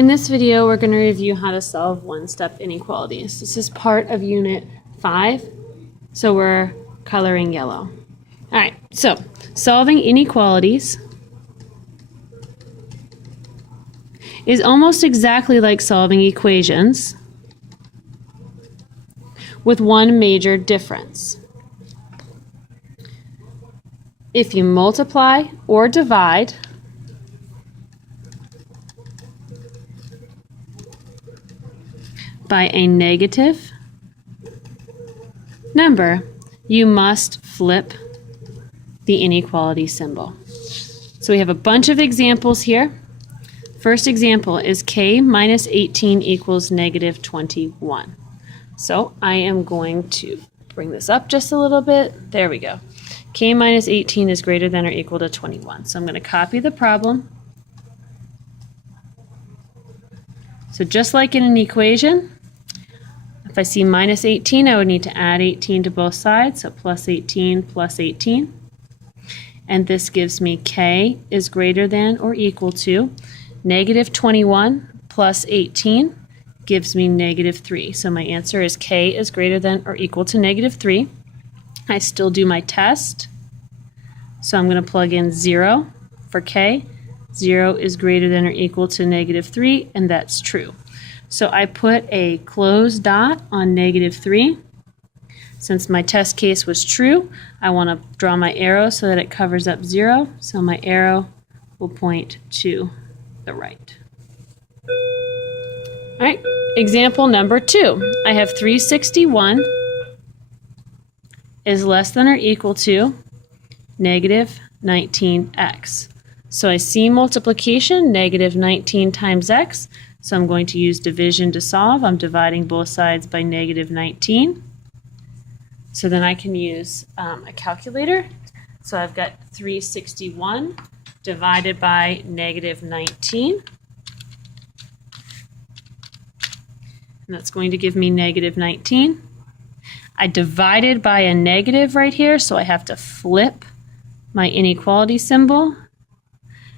In this video, we're going to review how to solve one-step inequalities. This is part of Unit 5, so we're coloring yellow. All right, so solving inequalities is almost exactly like solving equations with one major difference. If you multiply or divide by a negative number, you must flip the inequality symbol. So we have a bunch of examples here. First example is k minus 18 equals negative 21. So I am going to bring this up just a little bit. There we go. K minus 18 is greater than or equal to 21. So I'm going to copy the problem. So just like in an equation, if I see minus 18, I would need to add 18 to both sides, so plus 18 plus 18. And this gives me k is greater than or equal to negative 21 plus 18 gives me negative 3. So my answer is k is greater than or equal to negative 3. I still do my test. So I'm going to plug in 0 for k. 0 is greater than or equal to negative 3, and that's true. So I put a closed dot on negative 3. Since my test case was true, I want to draw my arrow so that it covers up 0. So my arrow will point to the right. All right, example number 2. I have 361 is less than or equal to negative 19x. So I see multiplication, negative 19 times x. So I'm going to use division to solve. I'm dividing both sides by negative 19. So then I can use a calculator. So I've got 361 divided by negative 19. And that's going to give me negative 19. I divided by a negative right here, so I have to flip my inequality symbol.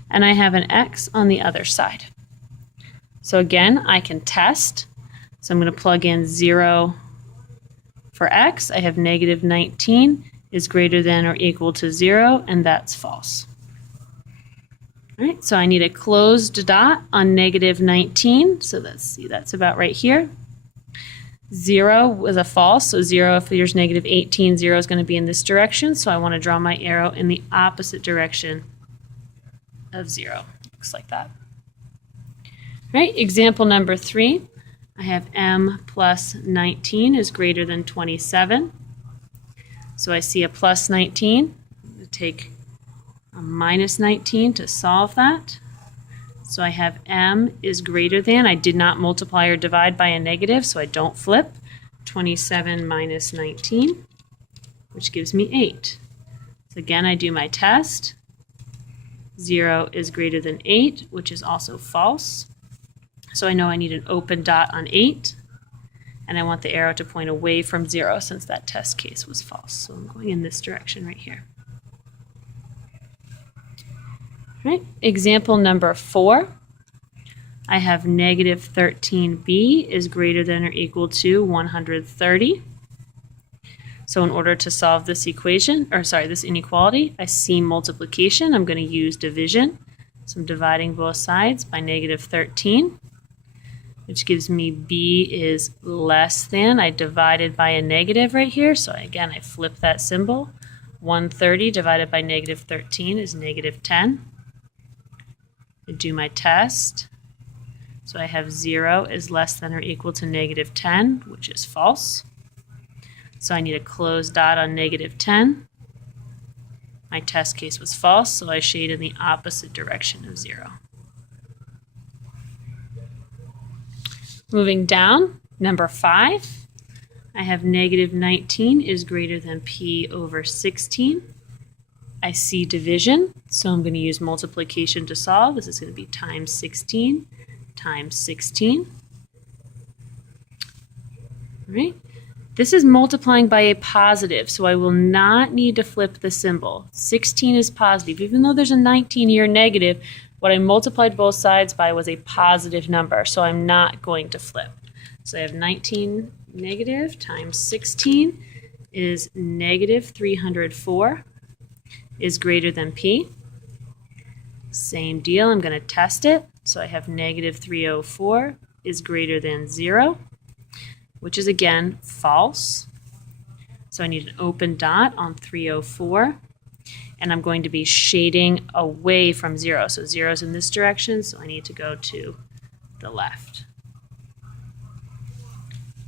And I have an x on the other side. So again, I can test. So I'm going to plug in 0 for x. I have negative 19 is greater than or equal to 0, and that's false. All right, so I need a closed dot on negative 19. So let's see, that's about right here. 0 was a false, so 0, if there's negative 18, 0 is going to be in this direction. So I want to draw my arrow in the opposite direction of 0. Looks like that. All right, example number 3. I have m plus 19 is greater than 27. So I see a plus 19. I'm going to take a minus 19 to solve that. So I have m is greater than, I did not multiply or divide by a negative, so I don't flip, 27 minus 19, which gives me 8. So again, I do my test. 0 is greater than 8, which is also false. So I know I need an open dot on 8, and I want the arrow to point away from 0 since that test case was false. So I'm going in this direction right here. All right, example number 4. I have negative 13b is greater than or equal to 130. So in order to solve this equation, this inequality, I see multiplication. I'm going to use division. So I'm dividing both sides by negative 13, which gives me b is less than. I divided by a negative right here. So again, I flip that symbol. 130 divided by negative 13 is negative 10. I do my test. So I have 0 is less than or equal to negative 10, which is false. So I need a closed dot on negative 10. My test case was false, so I shade in the opposite direction of 0. Moving down, number 5, I have negative 19 is greater than p over 16. I see division, so I'm going to use multiplication to solve. This is going to be times 16 times 16. All right. This is multiplying by a positive, so I will not need to flip the symbol. 16 is positive. Even though there's a 19 here negative, What I multiplied both sides by was a positive number, so I'm not going to flip. So I have 19 negative times 16 is negative 304 is greater than P. Same deal, I'm going to test it. So I have negative 304 is greater than 0, which is again false. So I need an open dot on 304, and I'm going to be shading away from 0. So 0 is in this direction, so I need to go to the left.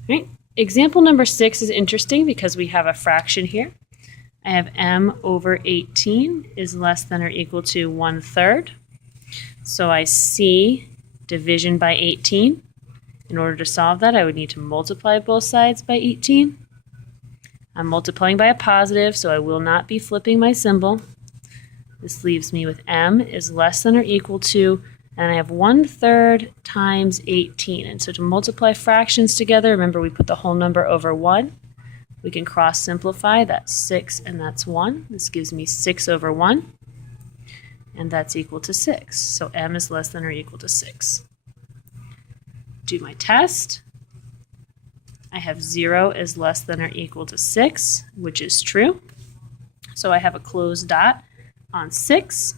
All right. Example number 6 is interesting because we have a fraction here. I have m over 18 is less than or equal to 1/3. So I see division by 18. In order to solve that, I would need to multiply both sides by 18. I'm multiplying by a positive, so I will not be flipping my symbol. This leaves me with m is less than or equal to, and I have 1/3 times 18. And so to multiply fractions together, remember we put the whole number over 1. We can cross simplify, that's 6 and that's 1. This gives me 6 over 1, and that's equal to 6. So m is less than or equal to 6. Do my test. I have 0 is less than or equal to 6, which is true. So I have a closed dot on 6,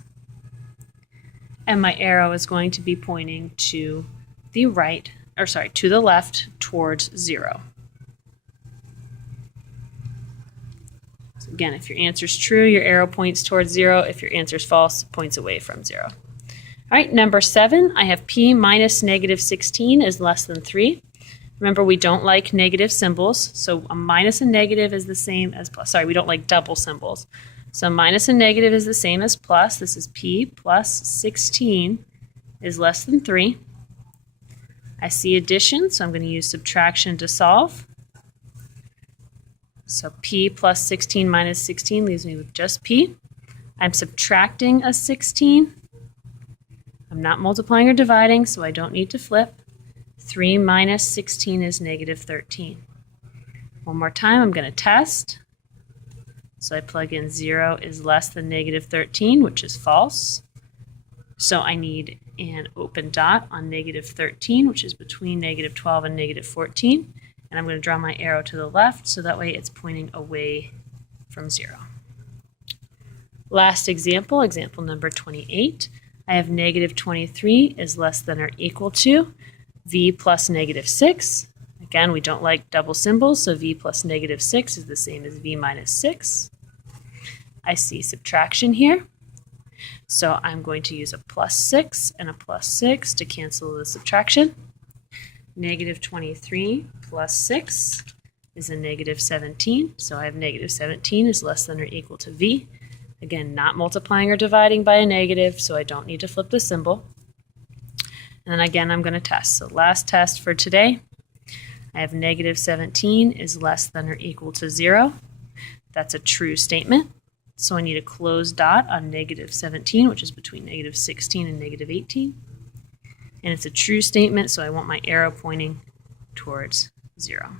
and my arrow is going to be pointing to the right, or sorry, to the left towards 0. So again, if your answer is true, your arrow points towards 0. If your answer is false, it points away from 0. All right, number 7, I have p minus negative 16 is less than 3. Remember, we don't like negative symbols, so a minus and negative is the same as plus. Sorry, we don't like double symbols. So minus and negative is the same as plus. This is p plus 16 is less than 3. I see addition, so I'm going to use subtraction to solve. So p plus 16 minus 16 leaves me with just p. I'm subtracting a 16. I'm not multiplying or dividing, so I don't need to flip. 3 minus 16 is negative 13. One more time, I'm going to test. So I plug in 0 is less than negative 13, which is false. So I need an open dot on negative 13, which is between negative 12 and negative 14. And I'm going to draw my arrow to the left, so that way it's pointing away from 0. Last example, example number 28. I have negative 23 is less than or equal to v plus negative 6. Again, we don't like double symbols, so v plus negative 6 is the same as v minus 6. I see subtraction here, so I'm going to use a plus 6 and a plus 6 to cancel the subtraction. Negative 23 plus 6 is a negative 17, so I have negative 17 is less than or equal to v. Again, not multiplying or dividing by a negative, so I don't need to flip the symbol. And then again, I'm going to test. So last test for today, I have negative 17 is less than or equal to 0. That's a true statement. So I need a closed dot on negative 17, which is between negative 16 and negative 18. And it's a true statement, so I want my arrow pointing towards 0.